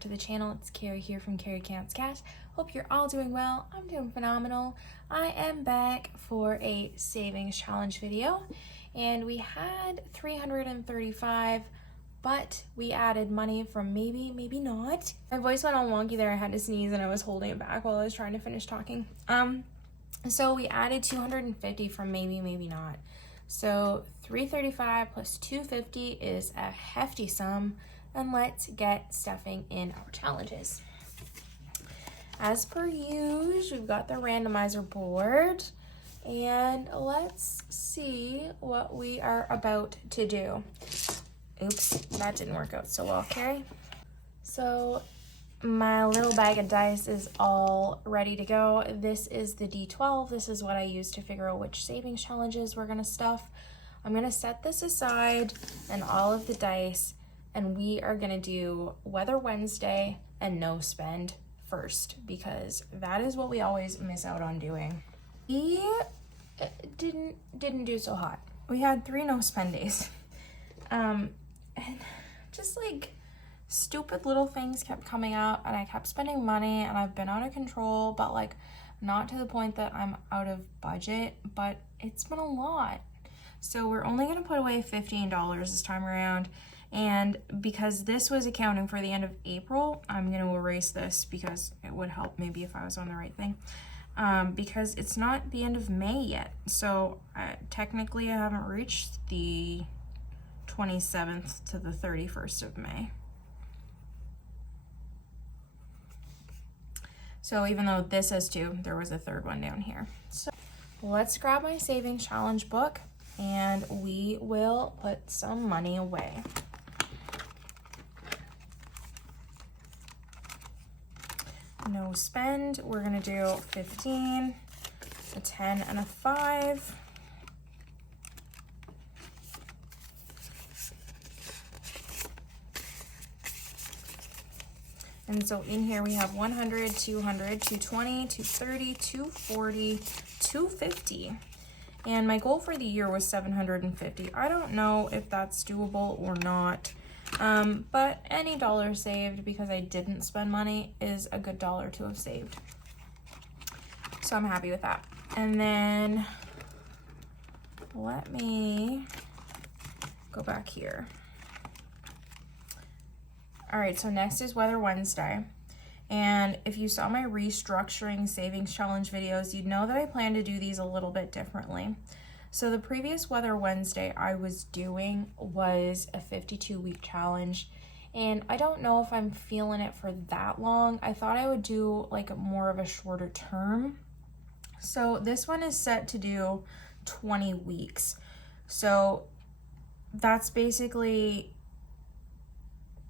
back to the channel. It's Carrie here from Carrie Counts Cat. Hope you're all doing well. I'm doing phenomenal. I am back for a savings challenge video, and we had 335, but we added money from maybe not. My voice went all wonky there. I had to sneeze and I was holding it back while I was trying to finish talking. So we added 250 from maybe not. So 335 plus 250 is a hefty sum, and let's get stuffing in our challenges. As per usual, we've got the randomizer board, and let's see what we are about to do. Oops, that didn't work out so well, Carrie. So my little bag of dice is all ready to go. This is the D12. This is what I use to figure out which savings challenges we're gonna stuff. I'm gonna set this aside and all of the dice, and we are gonna do Weather Wednesday and no spend first, because that is what we always miss out on doing. We didn't do so hot. We had 3 no spend days. And just like stupid little things kept coming out, and I kept spending money, and I've been out of control, but like not to the point that I'm out of budget, but it's been a lot. So we're only gonna put away $15 this time around, and because this was accounting for the end of April, I'm gonna erase this because it would help maybe if I was on the right thing, because it's not the end of May yet. So technically I haven't reached the 27th to the 31st of May. So even though this says 2, there was a third one down here. So let's grab my savings challenge book and we will put some money away. No spend, we're gonna do 15, a 10, and a 5. And so in here we have 100, 200, 220, 230, 240, 250. And my goal for the year was 750. I don't know if that's doable or not. But any dollar saved because I didn't spend money is a good dollar to have saved. So I'm happy with that. And then let me go back here. All right, so next is Weather Wednesday. And if you saw my restructuring savings challenge videos, you'd know that I plan to do these a little bit differently. So the previous Weather Wednesday I was doing was a 52-week challenge, and I don't know if I'm feeling it for that long. I thought I would do like more of a shorter term. So this one is set to do 20 weeks. So that's basically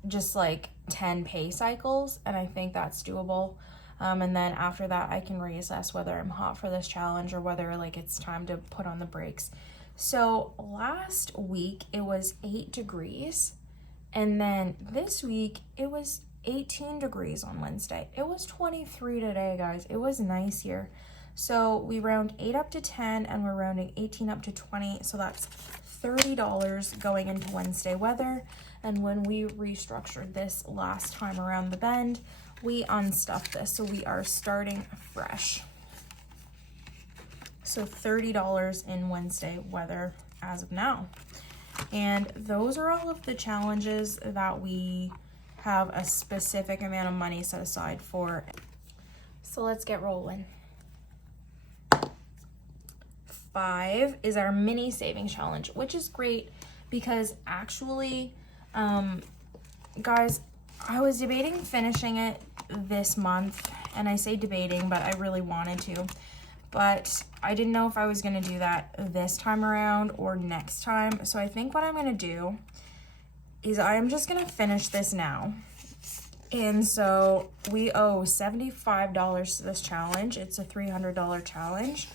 just like 10 pay cycles, and I think that's doable. And then after that I can reassess whether I'm hot for this challenge or whether like it's time to put on the brakes. So last week it was 8 degrees, and then this week it was 18 degrees on Wednesday. It was 23 today, guys. It was nice here. So we round 8 up to 10, and we're rounding 18 up to 20, so that's $30 going into Wednesday weather. And when we restructured this last time around the bend, we unstuffed this, so we are starting fresh. So $30 in Wednesday weather as of now. And those are all of the challenges that we have a specific amount of money set aside for. So let's get rolling. 5 is our mini savings challenge, which is great because actually, guys, I was debating finishing it this month, and I say debating, but I really wanted to, but I didn't know if I was going to do that this time around or next time. So I think what I'm going to do is I'm just going to finish this now. And so we owe $75 to this challenge. It's a $300 challenge.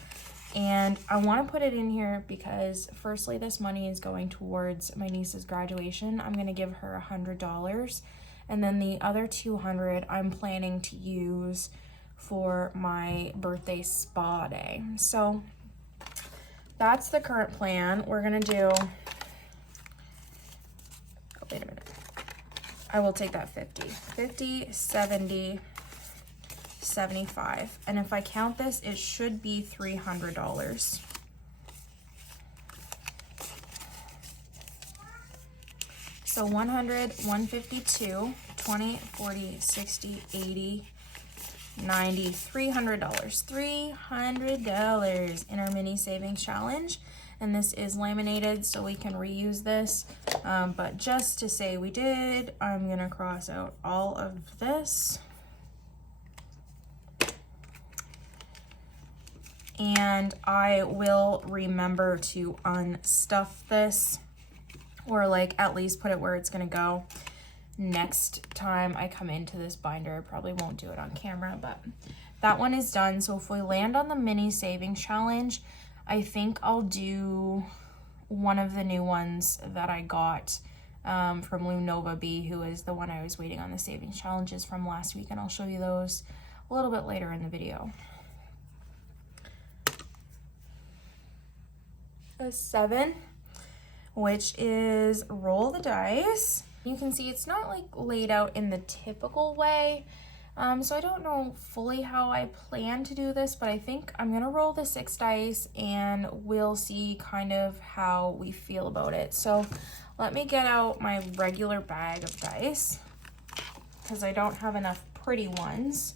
And I want to put it in here because firstly, this money is going towards my niece's graduation. I'm going to give her $100. And then the other $200 I'm planning to use for my birthday spa day. So that's the current plan. We're going to do, oh, wait a minute. I will take that 50. 50, 70, 75. And if I count this, it should be $300. So 100, 152, 20, 40, 60, 80, 90, $300. $300 in our mini savings challenge. And this is laminated, so we can reuse this. But just to say we did, I'm gonna cross out all of this. And I will remember to unstuff this, or like at least put it where it's gonna go. Next time I come into this binder, I probably won't do it on camera, but that one is done. So if we land on the mini savings challenge, I think I'll do one of the new ones that I got from LuNovaB, who is the one I was waiting on the savings challenges from last week, and I'll show you those a little bit later in the video. A 7, which is roll the dice. You can see it's not like laid out in the typical way. So I don't know fully how I plan to do this, but I think I'm gonna roll the 6 dice and we'll see kind of how we feel about it. So let me get out my regular bag of dice because I don't have enough pretty ones.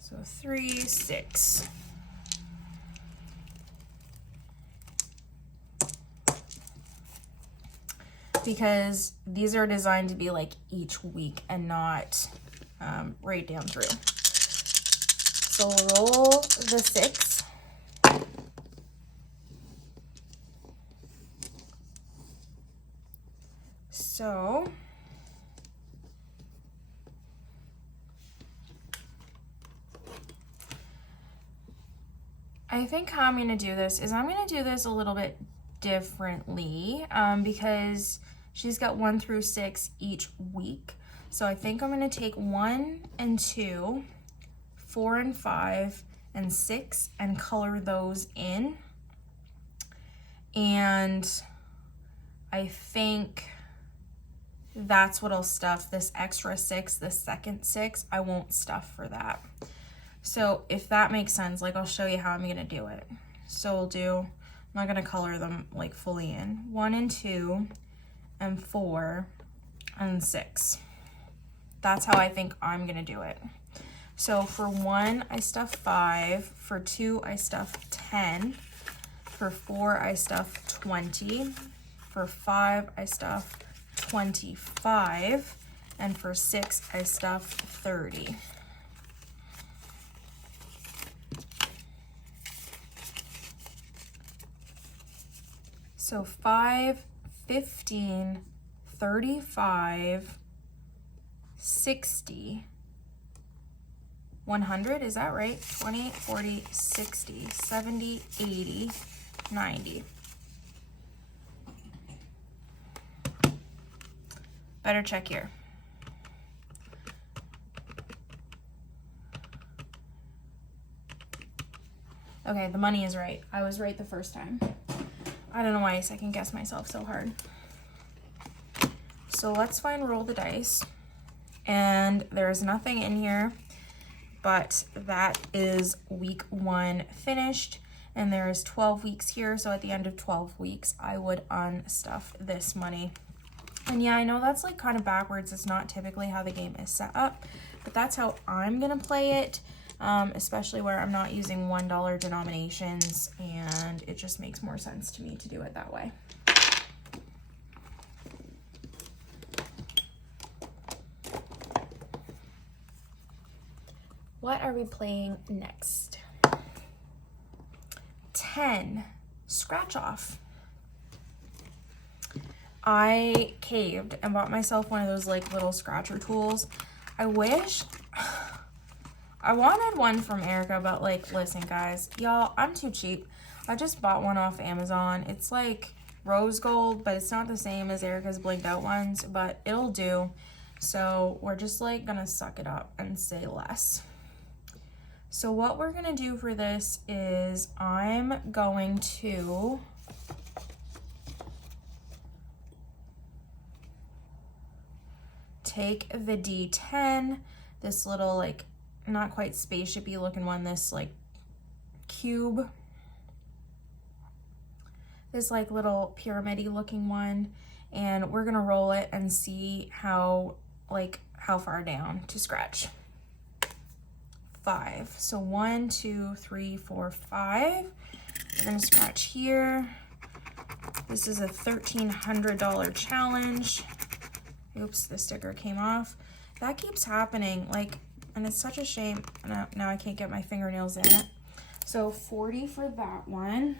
So 3, 6. Because these are designed to be like each week and not right down through. So roll the 6. So I think how I'm going to do this is I'm going to do this a little bit differently because she's got 1 through 6 each week. So I think I'm going to take 1 and 2, 4 and 5, and 6 and color those in. And I think that's what I'll stuff. This extra 6, the second 6, I won't stuff for that. So if that makes sense, like I'll show you how I'm going to do it. So we'll do, I'm not going to color them like fully in. 1 and 2 and 4 and 6. That's how I think I'm going to do it. So for 1, I stuff 5. For 2, I stuff 10. For 4, I stuff 20. For 5, I stuff 25. And for 6, I stuff 30. So 5, 15, 35, 60, 100, is that right? 20, 40, 60, 70, 80, 90. Better check here. Okay, the money is right. I was right the first time. I don't know why I second guess myself so hard. So let's find roll the dice. And there's nothing in here, but that is week 1 finished. And there is 12 weeks here. So at the end of 12 weeks, I would unstuff this money. And yeah, I know that's like kind of backwards. It's not typically how the game is set up, but that's how I'm gonna play it. Especially where I'm not using $1 denominations, and it just makes more sense to me to do it that way. What are we playing next? 10, scratch off. I caved and bought myself one of those like little scratcher tools. I wish I wanted one from Erica, but like, listen guys, y'all, I'm too cheap. I just bought one off Amazon. It's like rose gold, but it's not the same as Erica's blinked out ones, but it'll do. So we're just like gonna suck it up and say less. So what we're gonna do for this is I'm going to take the D10, this little like not quite spaceshipy looking one, this like cube, this like little pyramid-y looking one, and we're gonna roll it and see how far down to scratch. 5. So 1, 2, 3, 4, 5. We're gonna scratch here. This is a $1,300 challenge. Oops, the sticker came off. That keeps happening, like, and it's such a shame. Now I can't get my fingernails in it. So 40 for that one.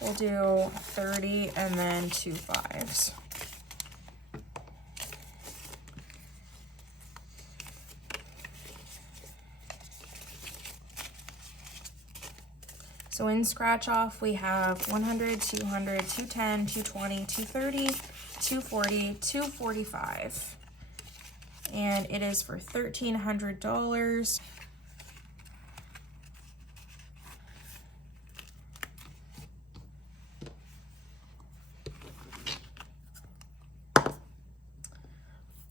We'll do 30 and then 2 5s. So in scratch off, we have 100, 200, 210, 220, 230, 240, 245. And it is for $1,300.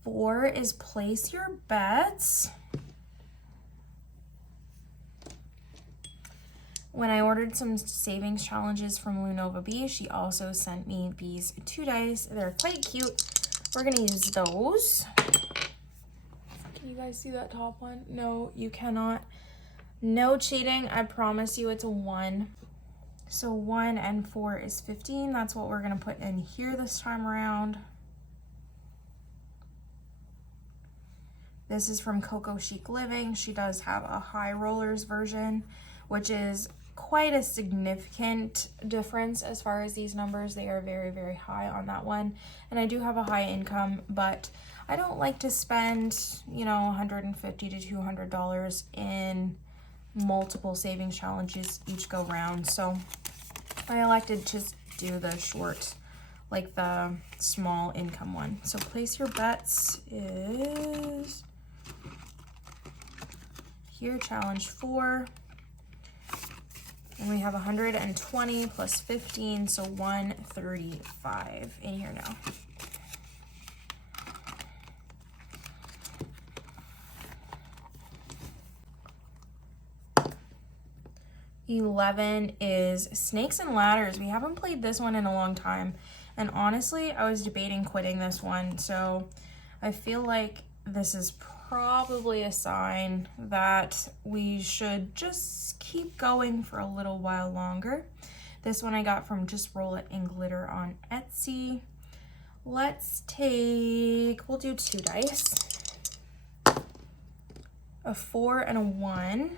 Four is place your bets. When I ordered some savings challenges from LuNovaB, she also sent me these 2 dice. They're quite cute. We're gonna use those. Can you guys see that top one? No, you cannot. No cheating, I promise you it's a 1. So 1 and 4 is 15. That's what we're gonna put in here this time around. This is from Coco Chic Living. She does have a high rollers version, which is quite a significant difference as far as these numbers. They are very, very high on that one. And I do have a high income, but I don't like to spend, you know, $150 to $200 in multiple savings challenges each go round. So I elected to just do the short, like the small income one. So place your bets is here, challenge 4. And we have 120 plus 15, so 135 in here now. $11 is Snakes and Ladders. We haven't played this one in a long time. And honestly, I was debating quitting this one. So I feel like this is probably a sign that we should just keep going for a little while longer. This one I got from Just Roll It and Glitter on Etsy. Let's take, we'll do 2 dice. A 4 and a 1.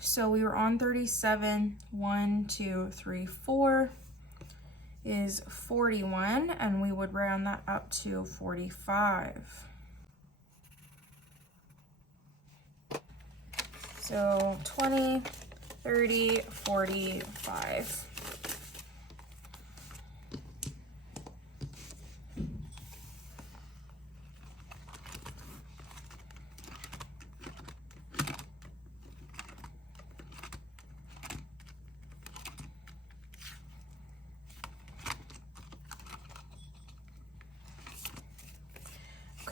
So we were on 37. 1, 2, 3, 4 is 41, and we would round that up to 45. So 20, 30, 45.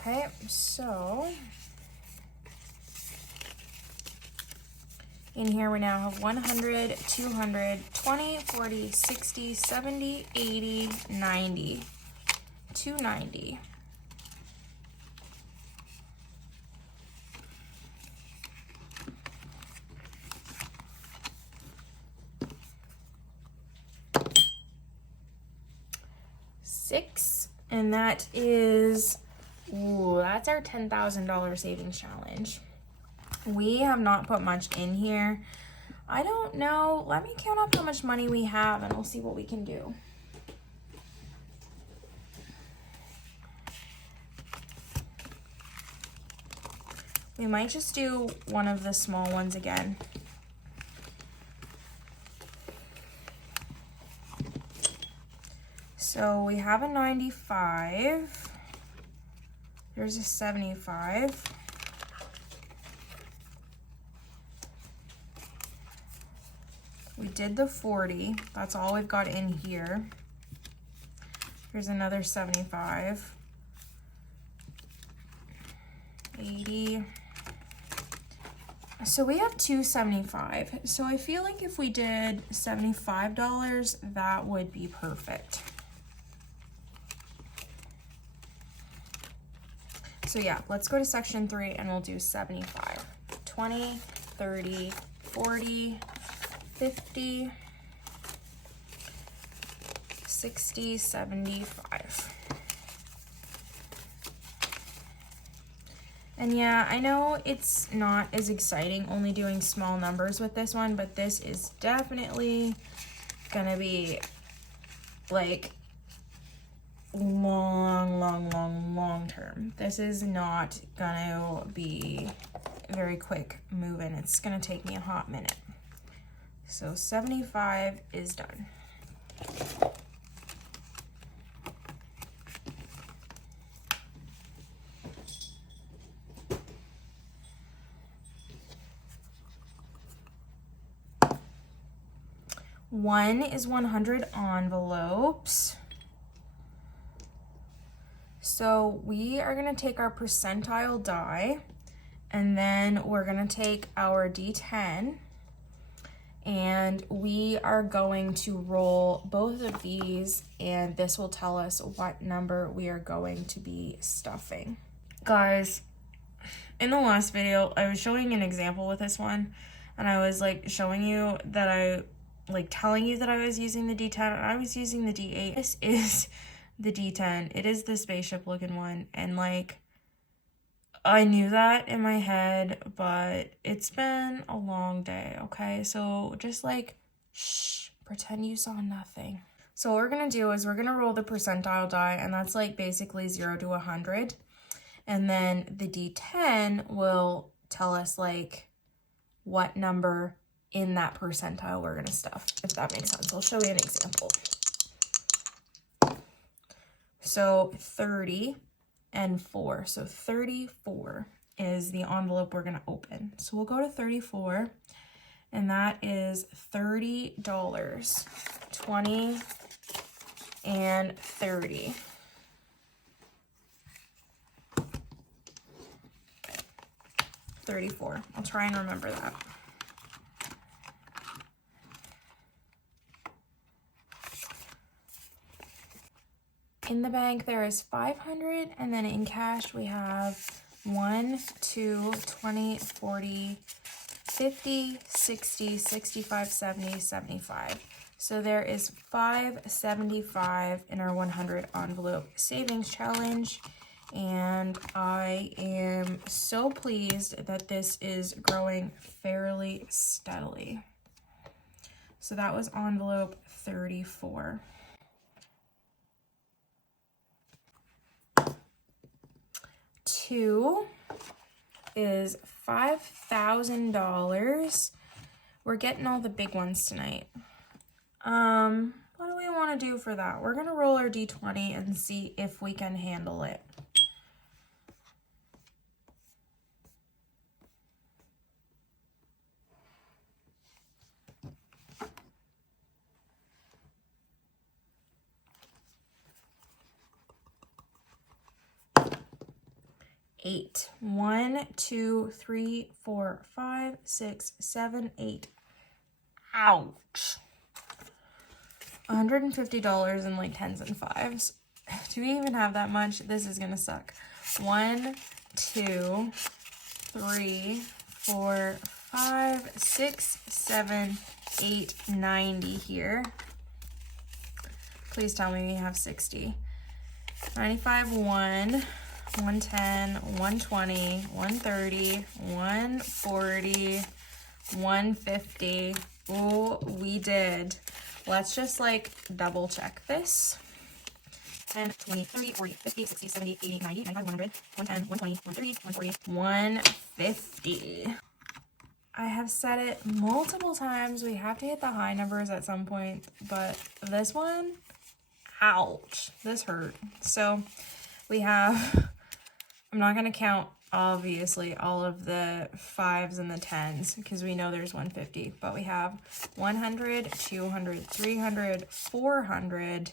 Okay, so in here we now have 100, 200, 20, 40, 60, 70, 80, 90, 290. $6, and that is, ooh, that's our $10,000 savings challenge. We have not put much in here. I don't know. Let me count up how much money we have and we'll see what we can do. We might just do one of the small ones again. So we have a 95. There's a 75. We did the 40. That's all we've got in here. Here's another 75. 80. So we have 275. So I feel like if we did $75, that would be perfect. So yeah, let's go to section 3 and we'll do 75. 20, 30, 40, 50, 60, 75. And yeah, I know it's not as exciting only doing small numbers with this one, but this is definitely gonna be like long term. This is not gonna be very quick moving. It's gonna take me a hot minute. So 75 is done. One is 100 envelopes. So we are gonna take our percentile die, and then we're gonna take our D10, and we are going to roll both of these, and this will tell us what number we are going to be stuffing. Guys, in the last video, I was showing an example with this one, and I was like showing you that telling you that I was using the D10, and I was using the D8. This is the D10. It is the spaceship looking one, and like I knew that in my head, but it's been a long day, okay? So just like shh, pretend you saw nothing. So what we're gonna do is we're gonna roll the percentile die, and that's like basically 0 to 100, and then the D10 will tell us like what number in that percentile we're gonna stuff, if that makes sense. I'll show you an example. So 30 and 4. So 34 is the envelope we're gonna open. So we'll go to 34, and that is $30. 20 and 30. $34. I'll try and remember that. In the bank, there is 500, and then in cash, we have 1, 2, 20, 40, 50, 60, 65, 70, 75. So there is 575 in our 100 envelope savings challenge, and I am so pleased that this is growing fairly steadily. So that was envelope 34. Two is $5,000. We're getting all the big ones tonight. What do we want to do for that? We're gonna roll our D20 and see if we can handle it. Eight. 1, 2, 3, 4, 5, 6, 7, 8. Ouch. $150 in like 10s and 5s. Do we even have that much? This is gonna suck. 1, 2, 3, 4, 5, 6, 7, 8, 90 here. Please tell me we have 60. 95, 1. 110, 120, 130, 140, 150. Oh, we did. Let's just like double check this. 10, 20, 30, 40, 50, 60, 70, 80, 90, 95, 100, 110, 120, 130, 140, 150. I have said it multiple times. We have to hit the high numbers at some point, but this one, ouch, this hurt. So we have, I'm not going to count obviously all of the 5s and the 10s because we know there's 150, but we have 100, 200, 300, 400,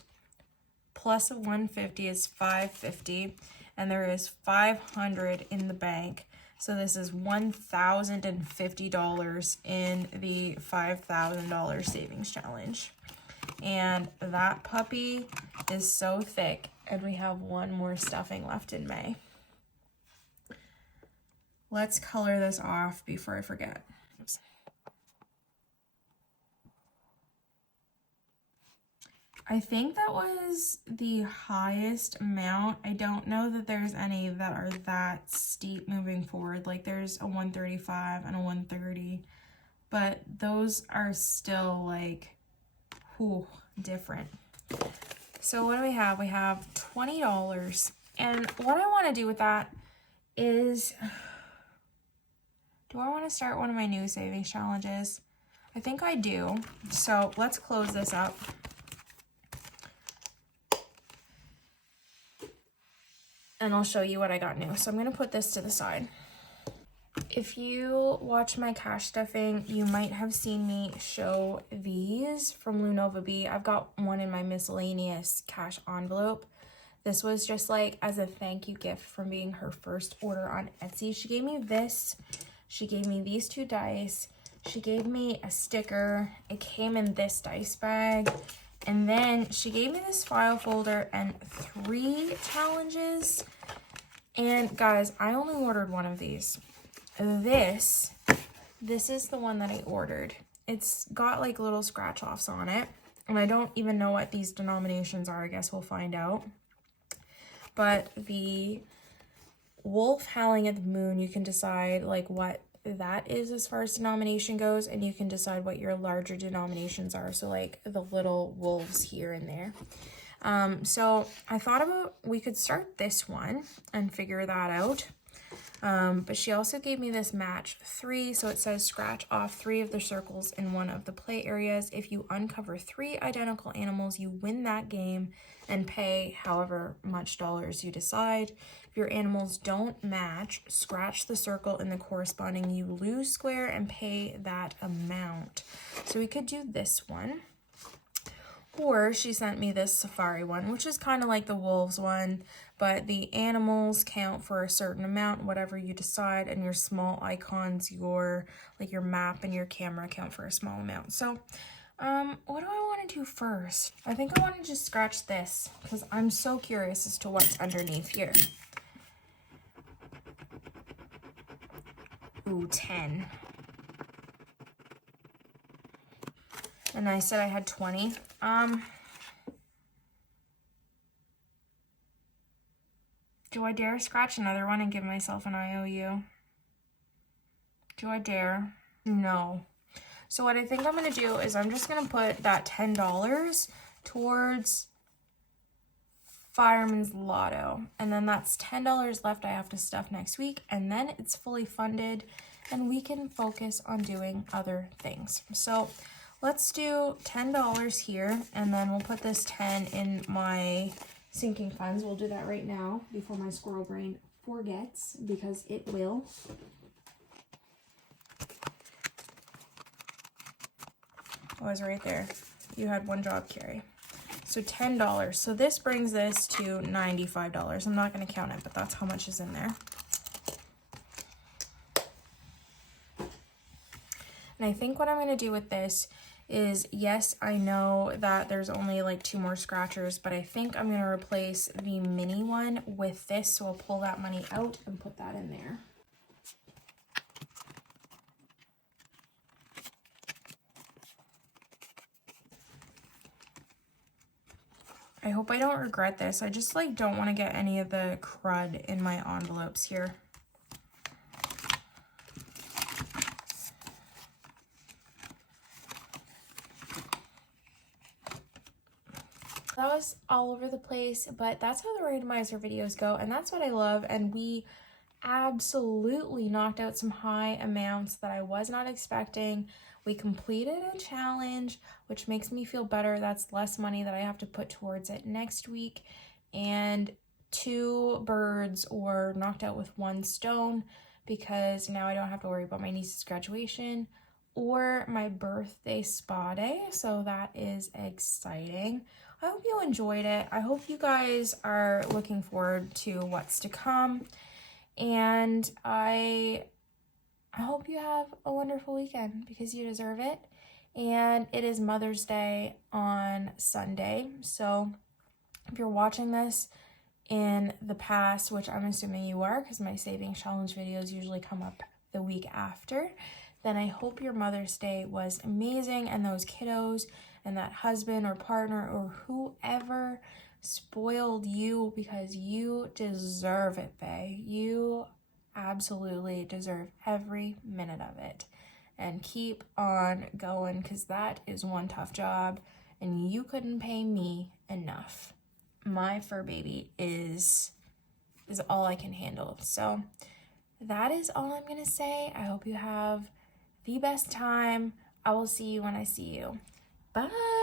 plus a 150 is 550, and there is 500 in the bank. So this is $1,050 in the $5,000 savings challenge. And that puppy is so thick, and we have one more stuffing left in May. Let's color this off before I forget. Oops. I think that was the highest amount. I don't know that there's any that are that steep moving forward. Like there's a 135 and a 130, but those are still like, whew, different. So what do we have? We have $20. And what I want to do with that is, do I want to start one of my new savings challenges? I think I do. So let's close this up. And I'll show you what I got new. So I'm going to put this to the side. If you watch my cash stuffing, you might have seen me show these from LuNovaB. I've got one in my miscellaneous cash envelope. This was just like as a thank you gift from being her first order on Etsy. She gave me this. She gave me these 2 dice. She gave me a sticker. It came in this dice bag. And then she gave me this file folder and 3 challenges. And guys, I only ordered one of these. This is the one that I ordered. It's got like little scratch offs on it. And I don't even know what these denominations are. I guess we'll find out. But the wolf howling at the moon, you can decide like what that is as far as denomination goes, and you can decide what your larger denominations are, so like the little wolves here and there. So I thought about we could start this one and figure that out, but she also gave me this match 3, so it says scratch off 3 of the circles in one of the play areas. If you uncover 3 identical animals, you win that game and pay however much dollars you decide. If your animals don't match, scratch the circle in the corresponding you lose square and pay that amount. So we could do this one. Or she sent me this safari one, which is kind of like the wolves one, but the animals count for a certain amount, whatever you decide, and your small icons, your map and your camera count for a small amount. So what do I want to do first? I think I want to just scratch this because I'm so curious as to what's underneath here. Ooh, 10. And I said I had 20. Do I dare scratch another one and give myself an IOU? Do I dare? No. So what I think I'm going to do is I'm just going to put that $10 towards Fireman's Lotto. And then that's $10 left I have to stuff next week. And then it's fully funded and we can focus on doing other things. So let's do $10 here. And then we'll put this 10 in my sinking funds. We'll do that right now before my squirrel brain forgets, because it will. Oh, I was right there. You had one job, Carrie. So $10. So this brings this to $95. I'm not going to count it, but that's how much is in there. And I think what I'm going to do with this is, yes, I know that there's only like 2 more scratchers, but I think I'm going to replace the mini one with this. So I'll pull that money out and put that in there. I hope I don't regret this. I just like don't want to get any of the crud in my envelopes here. That was all over the place, but that's how the randomizer videos go, and that's what I love. And we absolutely knocked out some high amounts that I was not expecting. We completed a challenge, which makes me feel better. That's less money that I have to put towards it next week. And 2 birds were knocked out with 1 stone, because now I don't have to worry about my niece's graduation or my birthday spa day. So that is exciting. I hope you enjoyed it. I hope you guys are looking forward to what's to come. And I hope you have a wonderful weekend, because you deserve it. And it is Mother's Day on Sunday. So if you're watching this in the past, which I'm assuming you are, because my savings challenge videos usually come up the week after, then I hope your Mother's Day was amazing, and those kiddos and that husband or partner or whoever spoiled you, because you deserve it, bae. You absolutely deserve every minute of it. And keep on going, because that is one tough job, and you couldn't pay me enough. My fur baby is all I can handle. So that is all I'm gonna say. I hope you have the best time. I will see you when I see you. Bye.